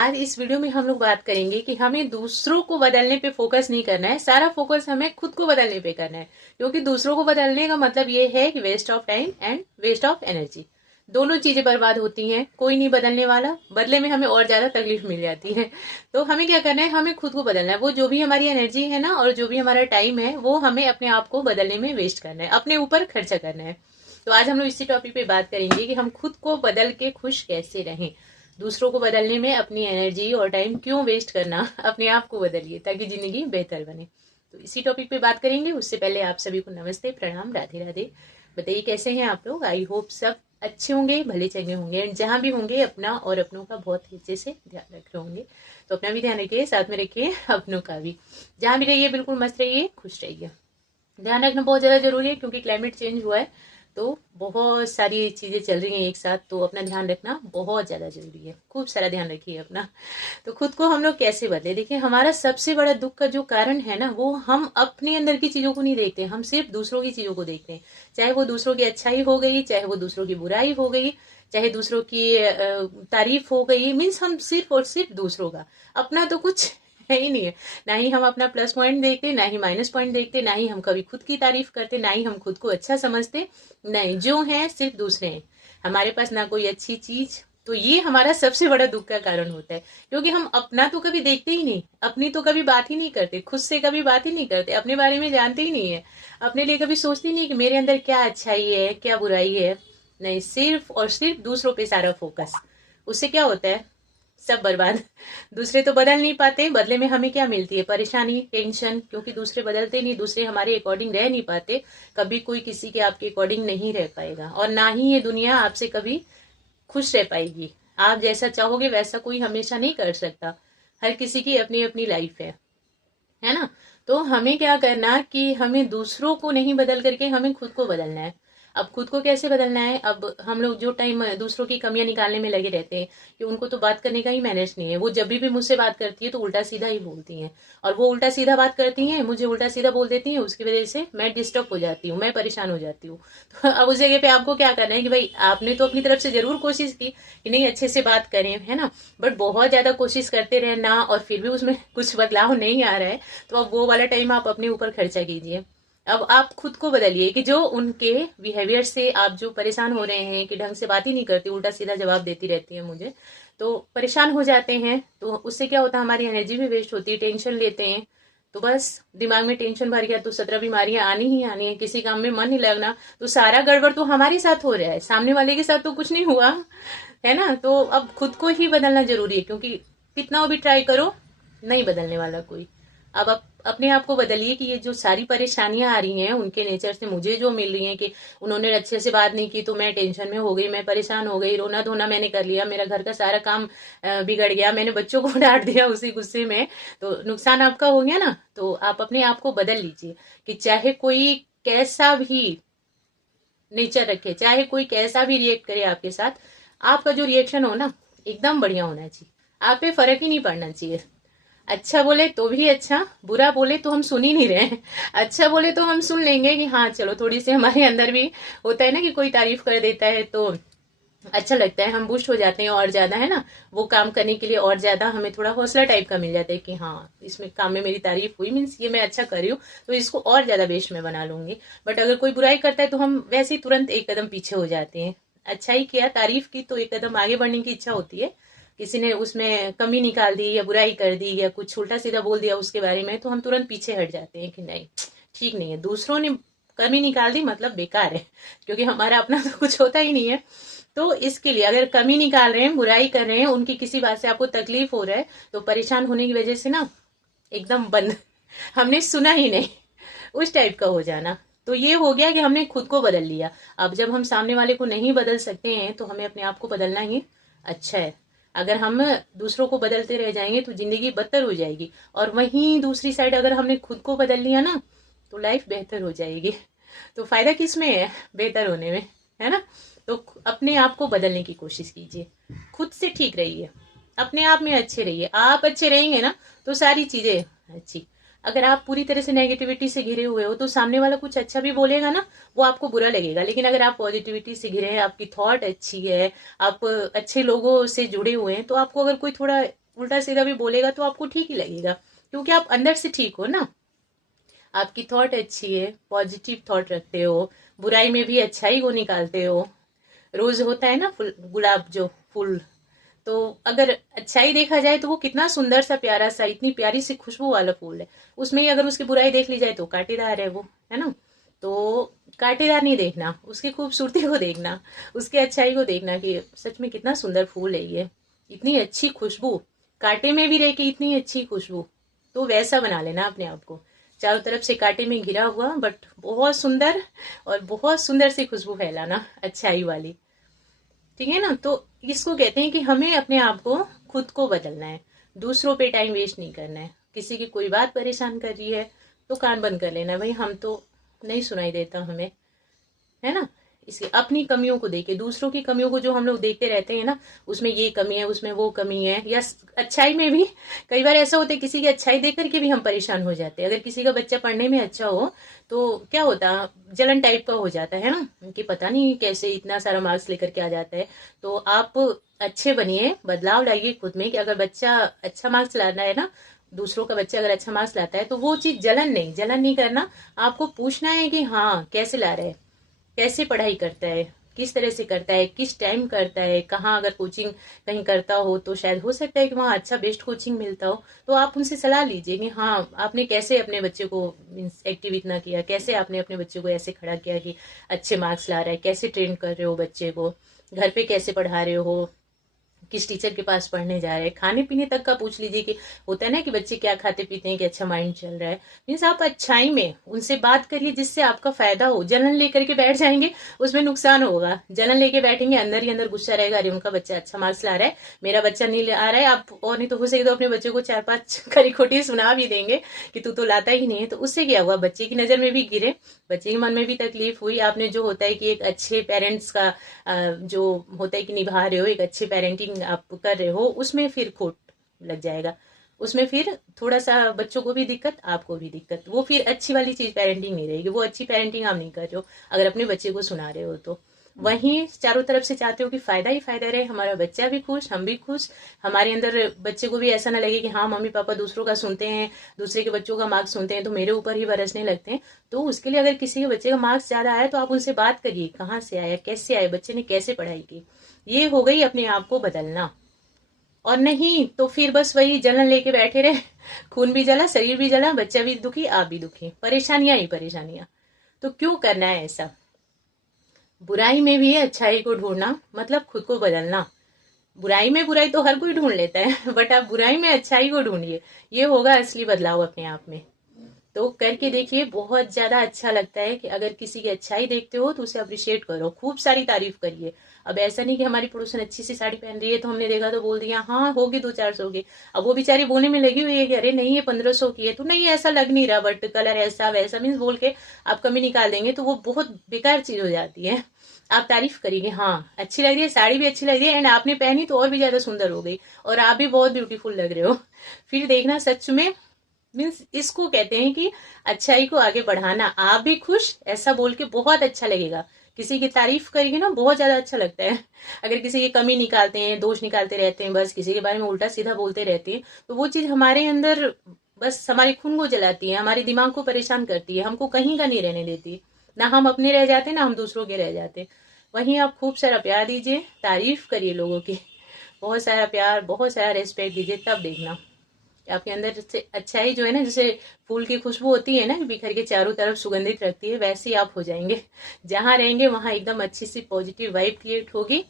आज इस वीडियो में हम लोग बात करेंगे कि हमें दूसरों को बदलने पे फोकस नहीं करना है, सारा फोकस हमें खुद को बदलने पे करना है। क्योंकि दूसरों को बदलने का मतलब ये है कि waste of time and waste of energy, दोनों चीजें बर्बाद होती हैं। कोई नहीं बदलने वाला, बदले में हमें और ज्यादा तकलीफ मिल जाती है। तो हमें क्या करना है, हमें खुद को बदलना है। वो जो भी हमारी एनर्जी है ना, और जो भी हमारा टाइम है, वो हमें अपने आप को बदलने में वेस्ट करना है, अपने ऊपर खर्चा करना है। तो आज हम लोग इसी टॉपिक पे बात करेंगे कि हम खुद को बदल के खुश कैसे रहें। दूसरों को बदलने में अपनी एनर्जी और टाइम क्यों वेस्ट करना, अपने आप को बदलिए ताकि जिंदगी बेहतर बने। तो इसी टॉपिक पे बात करेंगे। उससे पहले आप सभी को नमस्ते, प्रणाम, राधे राधे। बताइए कैसे हैं आप लोग। आई होप सब अच्छे होंगे, भले चंगे होंगे, एंड जहां भी होंगे अपना और अपनों का बहुत ही अच्छे से ध्यान रख रहे होंगे। तो अपना भी ध्यान रखिए, साथ में रखिए अपनों का भी। जहां भी रहिए बिल्कुल मस्त रहिए, खुश रहिए। ध्यान रखना बहुत ज्यादा जरूरी है क्योंकि क्लाइमेट चेंज हुआ है, तो बहुत सारी चीजें चल रही हैं एक साथ, तो अपना ध्यान रखना बहुत ज्यादा जरूरी है। खूब सारा ध्यान रखिए अपना। तो खुद को हम लोग कैसे बदले, देखिए हमारा सबसे बड़ा दुख का जो कारण है ना, वो हम अपने अंदर की चीजों को नहीं देखते, हम सिर्फ दूसरों की चीजों को देखते हैं। चाहे वो दूसरों की अच्छाई हो गई, चाहे वो दूसरों की बुराई हो गई, चाहे दूसरों की तारीफ हो गई, मीन्स हम सिर्फ और सिर्फ दूसरों का, अपना तो कुछ है ही नहीं है। ना ही हम अपना प्लस पॉइंट देखते, ना ही माइनस पॉइंट देखते, ना ही हम कभी खुद की तारीफ करते, ना ही हम खुद को अच्छा समझते। नहीं, जो है सिर्फ दूसरे हैं, हमारे पास ना कोई अच्छी चीज। तो ये हमारा सबसे बड़ा दुख का कारण होता है, क्योंकि हम अपना तो कभी देखते ही नहीं, अपनी तो कभी बात ही नहीं करते, खुद से कभी बात ही नहीं करते, अपने बारे में जानते ही नहीं है, अपने लिए कभी सोचते ही नहीं कि मेरे अंदर क्या अच्छाई है, क्या बुराई है। नहीं, सिर्फ और सिर्फ दूसरों पे सारा फोकस। उससे क्या होता है, सब बर्बाद। दूसरे तो बदल नहीं पाते, बदले में हमें क्या मिलती है, परेशानी, टेंशन, क्योंकि दूसरे बदलते नहीं, दूसरे हमारे अकॉर्डिंग रह नहीं पाते। कभी कोई किसी के आपके अकॉर्डिंग नहीं रह पाएगा, और ना ही ये दुनिया आपसे कभी खुश रह पाएगी। आप जैसा चाहोगे वैसा कोई हमेशा नहीं कर सकता। हर किसी की अपनी अपनी लाइफ है ना। तो हमें क्या करना कि हमें दूसरों को नहीं बदल करके हमें खुद को बदलना है। अब खुद को कैसे बदलना है, अब हम लोग जो टाइम दूसरों की कमियां निकालने में लगे रहते हैं कि उनको तो बात करने का ही मैनेज नहीं है, वो जब भी मुझसे बात करती है तो उल्टा सीधा ही बोलती हैं, और वो उल्टा सीधा बात करती हैं, मुझे उल्टा सीधा बोल देती हैं, उसकी वजह से मैं डिस्टर्ब हो जाती हूँ, मैं परेशान हो जाती हूँ। तो अब उस जगह पे आपको क्या करना है कि भाई आपने तो अपनी तरफ से जरूर कोशिश की कि नहीं अच्छे से बात करें, है ना, बट बहुत ज्यादा कोशिश करते रहना और फिर भी उसमें कुछ बदलाव नहीं आ रहा है, तो अब वो वाला टाइम आप अपने ऊपर खर्चा कीजिए। अब आप खुद को बदलिए कि जो उनके बिहेवियर से आप जो परेशान हो रहे हैं कि ढंग से बात ही नहीं करती, उल्टा सीधा जवाब देती रहती है मुझे, तो परेशान हो जाते हैं। तो उससे क्या होता है, हमारी एनर्जी भी वेस्ट होती है, टेंशन लेते हैं। तो बस दिमाग में टेंशन भर गया तो 17 बीमारियां आनी ही आनी है, किसी काम में मन नहीं लगना, तो सारा गड़बड़ तो हमारे साथ हो रहा है, सामने वाले के साथ तो कुछ नहीं हुआ, है ना। तो अब खुद को ही बदलना जरूरी है, क्योंकि कितना भी ट्राई करो, नहीं बदलने वाला कोई। अब आप अपने आप को बदलिए कि ये जो सारी परेशानियां आ रही हैं उनके नेचर से मुझे जो मिल रही हैं कि उन्होंने अच्छे से बात नहीं की तो मैं टेंशन में हो गई, मैं परेशान हो गई, रोना धोना मैंने कर लिया, मेरा घर का सारा काम बिगड़ गया, मैंने बच्चों को डांट दिया उसी गुस्से में, तो नुकसान आपका हो गया ना। तो आप अपने आप को बदल लीजिए कि चाहे कोई कैसा भी नेचर रखे, चाहे कोई कैसा भी रिएक्ट करे आपके साथ, आपका जो रिएक्शन हो ना एकदम बढ़िया होना चाहिए। आप पे फर्क ही नहीं पड़ना चाहिए। अच्छा बोले तो भी अच्छा, बुरा बोले तो हम सुन ही नहीं रहे हैं। अच्छा बोले तो हम सुन लेंगे कि हाँ चलो, थोड़ी सी हमारे अंदर भी होता है ना कि कोई तारीफ कर देता है तो अच्छा लगता है, हम बुस्ट हो जाते हैं और ज्यादा, है ना, वो काम करने के लिए और ज्यादा हमें थोड़ा हौसला टाइप का मिल जाता है कि हाँ इसमें काम में मेरी तारीफ हुई, मीन्स ये मैं अच्छा कर रही हूँ, तो इसको और ज्यादा बेस्ट में बना लूंगी। बट अगर कोई बुराई करता है तो हम वैसे ही तुरंत एक कदम पीछे हो जाते हैं। अच्छा ही किया, तारीफ की तो एक कदम आगे बढ़ने की इच्छा होती है, किसी ने उसमें कमी निकाल दी या बुराई कर दी या कुछ उल्टा सीधा बोल दिया उसके बारे में, तो हम तुरंत पीछे हट जाते हैं कि नहीं, ठीक नहीं है, दूसरों ने कमी निकाल दी मतलब बेकार है, क्योंकि हमारा अपना तो कुछ होता ही नहीं है। तो इसके लिए अगर कमी निकाल रहे हैं, बुराई कर रहे हैं, उनकी किसी बात से आपको तकलीफ हो रहा है, तो परेशान होने की वजह से ना एकदम बंद, हमने सुना ही नहीं, उस टाइप का हो जाना। तो ये हो गया कि हमने खुद को बदल लिया। अब जब हम सामने वाले को नहीं बदल सकते हैं तो हमें अपने आप को बदलना ही अच्छा है। अगर हम दूसरों को बदलते रह जाएंगे तो जिंदगी बदतर हो जाएगी, और वहीं दूसरी साइड अगर हमने खुद को बदल लिया ना तो लाइफ बेहतर हो जाएगी। तो फायदा किस में है, बेहतर होने में, है ना। तो अपने आप को बदलने की कोशिश कीजिए, खुद से ठीक रहिए, अपने आप में अच्छे रहिए। आप अच्छे रहेंगे ना तो सारी चीजें अच्छी। अगर आप पूरी तरह से नेगेटिविटी से घिरे हुए हो तो सामने वाला कुछ अच्छा भी बोलेगा ना, वो आपको बुरा लगेगा। लेकिन अगर आप पॉजिटिविटी से घिरे हैं, आपकी थॉट अच्छी है, आप अच्छे लोगों से जुड़े हुए हैं, तो आपको अगर कोई थोड़ा उल्टा सीधा भी बोलेगा तो आपको ठीक ही लगेगा, क्योंकि आप अंदर से ठीक हो ना। आपकी थॉट अच्छी है, पॉजिटिव थॉट रखते हो, बुराई में भी अच्छाई को निकालते हो। रोज होता है ना फूल, गुलाब जो फूल, तो अगर अच्छाई देखा जाए तो वो कितना सुंदर सा प्यारा सा, इतनी प्यारी सी खुशबू वाला फूल है। उसमें ही अगर उसकी बुराई देख ली जाए तो कांटेदार है वो, है ना। तो कांटेदार नहीं देखना, उसकी खूबसूरती को देखना, उसकी अच्छाई को देखना कि सच में कितना सुंदर फूल है ये, इतनी अच्छी खुशबू, कांटे में भी रह के इतनी अच्छी खुशबू। तो वैसा बना लेना अपने आप को, चारों तरफ से कांटे में घिरा हुआ बट बहुत सुंदर, और बहुत सुंदर सी खुशबू फैलाना अच्छाई वाली। ठीक है ना। तो इसको कहते हैं कि हमें अपने आप को, खुद को बदलना है, दूसरों पे टाइम वेस्ट नहीं करना है। किसी की कोई बात परेशान कर रही है तो कान बंद कर लेना, भाई हम तो नहीं सुनाई देता हमें, है ना। इसी अपनी कमियों को देखे, दूसरों की कमियों को जो हम लोग देखते रहते हैं ना, उसमें ये कमी है, उसमें वो कमी है, या अच्छाई में भी कई बार ऐसा होता है किसी की अच्छाई देख करके भी हम परेशान हो जाते हैं। अगर किसी का बच्चा पढ़ने में अच्छा हो तो क्या होता, जलन टाइप का हो जाता है ना, कि पता नहीं कैसे इतना सारा मार्क्स लेकर के आ जाता है। तो आप अच्छे बनिए, बदलाव लाइए खुद में, कि अगर बच्चा अच्छा मार्क्स लाना है ना, दूसरों का बच्चा अगर अच्छा मार्क्स लाता है तो वो चीज जलन नहीं करना, आपको पूछना है कि हाँ कैसे ला रहे हैं, कैसे पढ़ाई करता है, किस तरह से करता है, किस टाइम करता है, कहाँ अगर कोचिंग कहीं करता हो तो शायद हो सकता है कि वहाँ अच्छा बेस्ट कोचिंग मिलता हो, तो आप उनसे सलाह लीजिए कि हाँ आपने कैसे अपने बच्चे को एक्टिव इतना किया, कैसे आपने अपने बच्चे को ऐसे खड़ा किया कि अच्छे मार्क्स ला रहा है, कैसे ट्रेन कर रहे हो बच्चे को, घर पे कैसे पढ़ा रहे हो, किस टीचर के पास पढ़ने जा रहे हैं, खाने पीने तक का पूछ लीजिए कि होता है ना कि बच्चे क्या खाते पीते हैं कि अच्छा माइंड चल रहा है। मीन्स आप अच्छाई में उनसे बात करिए जिससे आपका फायदा हो। जलन लेकर के बैठ जाएंगे उसमें नुकसान होगा, जलन लेके बैठेंगे अंदर ही अंदर गुस्सा रहेगा, अरे उनका बच्चा अच्छा मार्क्स ला रहा है, मेरा बच्चा नहीं आ रहा है। आप और नहीं तो हो सके तो अपने बच्चे को 4-5 खरी खोटी सुना भी देंगे कि तू तो लाता ही नहीं है, तो उससे क्या हुआ, बच्चे की नजर में भी गिरे, बच्चे के मन में भी तकलीफ हुई। आपने जो होता है कि एक अच्छे पेरेंट्स का जो होता है कि निभा रहे हो, एक अच्छे पेरेंटिंग आप कर रहे हो, उसमें फिर खोट लग जाएगा, उसमें फिर थोड़ा सा बच्चों को भी दिक्कत, आपको भी दिक्कत, वो फिर अच्छी वाली चीज पेरेंटिंग नहीं रहेगी, वो अच्छी पेरेंटिंग आप नहीं कर रहे हो अगर अपने बच्चे को सुना रहे हो तो। वहीं चारों तरफ से चाहते हो कि फायदा ही फायदा रहे, हमारा बच्चा भी खुश, हम भी खुश, हमारे अंदर बच्चे को भी ऐसा ना लगे कि हाँ मम्मी पापा दूसरों का सुनते हैं, दूसरे के बच्चों का मार्क्स सुनते हैं तो मेरे ऊपर ही बरसने लगते हैं। तो उसके लिए अगर किसी के बच्चे का मार्क्स ज्यादा आया तो आप उनसे बात करिए, कहाँ से आया, कैसे आया, बच्चे ने कैसे पढ़ाई की। ये हो गई अपने आप को बदलना। और नहीं तो फिर बस वही जलन लेके बैठे रहे, खून भी जला, शरीर भी जला, बच्चा भी दुखी, आप भी दुखी, परेशानियां ही परेशानियां। तो क्यों करना है ऐसा। बुराई में भी अच्छाई को ढूंढना मतलब खुद को बदलना। बुराई में बुराई तो हर कोई ढूंढ लेता है बट आप बुराई में अच्छाई को ढूंढिए, ये होगा असली बदलाव अपने आप में। तो करके देखिए, बहुत ज्यादा अच्छा लगता है कि अगर किसी की अच्छाई देखते हो तो उसे अप्रिशिएट करो, खूब सारी तारीफ करिए। अब ऐसा नहीं कि हमारी पड़ोसन अच्छी सी साड़ी पहन रही है तो हमने देखा तो बोल दिया हाँ होगी 200-400 की, अब वो बेचारी बोलने में लगी हुई है कि अरे नहीं ये 1500 की है, तो नहीं ऐसा लग नहीं रहा बट कलर ऐसा वैसा, मीन्स बोल के आप कमी निकाल देंगे तो वो बहुत बेकार चीज हो जाती है। आप तारीफ करिए, हाँ अच्छी लग रही है, साड़ी भी अच्छी लग रही है, एंड आपने पहनी तो और भी ज्यादा सुंदर हो गई, और आप भी बहुत ब्यूटीफुल लग रहे हो। फिर देखना सच में, मीन्स इसको कहते हैं कि अच्छाई को आगे बढ़ाना। आप भी खुश, ऐसा बोल के बहुत अच्छा लगेगा। किसी की तारीफ करेंगे ना बहुत ज्यादा अच्छा लगता है। अगर किसी की कमी निकालते हैं, दोष निकालते रहते हैं, बस किसी के बारे में उल्टा सीधा बोलते रहते हैं, तो वो चीज हमारे अंदर बस हमारे खून को जलाती है, हमारे दिमाग को परेशान करती है, हमको कहीं का नहीं रहने देती। ना हम अपने रह जाते ना हम दूसरों के रह जाते। वहीं आप खूब सारा प्यार दीजिए, तारीफ करिए लोगों की, बहुत सारा प्यार, बहुत सारा रेस्पेक्ट दीजिए, तब देखना आपके अंदर से अच्छाई जो है ना, जैसे फूल की खुशबू होती है ना बिखर के चारों तरफ सुगंधित रखती है, वैसे ही आप हो जाएंगे। जहां रहेंगे वहां एकदम अच्छी सी पॉजिटिव वाइब क्रिएट होगी,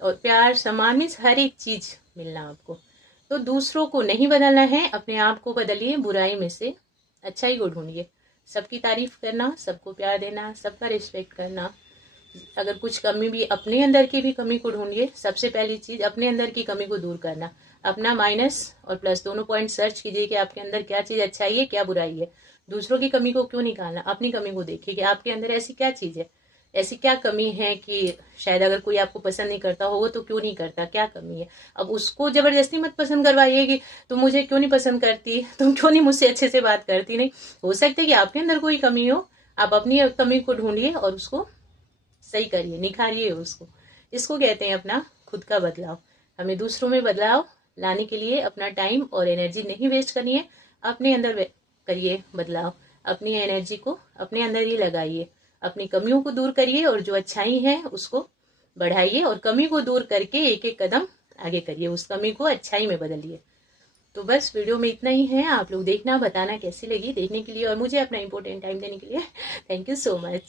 और प्यार सम्मान मीन्स हर एक चीज मिलना आपको। तो दूसरों को नहीं बदलना है, अपने आप को बदलिए, बुराई में से अच्छाई को ढूंढिए, सबकी तारीफ करना, सबको प्यार देना, सबका रिस्पेक्ट करना। अगर कुछ कमी भी, अपने अंदर की भी कमी को ढूंढिए, सबसे पहली चीज अपने अंदर की कमी को दूर करना। अपना माइनस और प्लस दोनों पॉइंट सर्च कीजिए कि आपके अंदर क्या चीज अच्छाई है, क्या बुराई है। दूसरों की कमी को क्यों निकालना, अपनी कमी को देखिए कि आपके अंदर ऐसी क्या चीज है, ऐसी क्या कमी है कि शायद अगर कोई आपको पसंद नहीं करता हो तो क्यों नहीं करता, क्या कमी है। अब उसको जबरदस्ती मत पसंद करवाइए कि तुम मुझे क्यों नहीं पसंद करती, तुम क्यों नहीं मुझसे अच्छे से बात करती। नहीं, हो सकता है कि आपके अंदर कोई कमी हो, आप अपनी कमी को ढूंढिए और उसको सही करिए, निखारिए उसको। इसको कहते हैं अपना खुद का बदलाव। हमें दूसरों में बदलाव लाने के लिए अपना टाइम और एनर्जी नहीं वेस्ट करनी है। अपने अंदर करिए बदलाव, अपनी एनर्जी को अपने अंदर ही लगाइए, अपनी कमियों को दूर करिए और जो अच्छाई है उसको बढ़ाइए और कमी को दूर करके एक एक कदम आगे करिए, उस कमी को अच्छाई में बदलिए। तो बस वीडियो में इतना ही है। आप लोग देखना, बताना कैसी लगी। देखने के लिए और मुझे अपना इंपॉर्टेंट टाइम देने के लिए थैंक यू सो मच।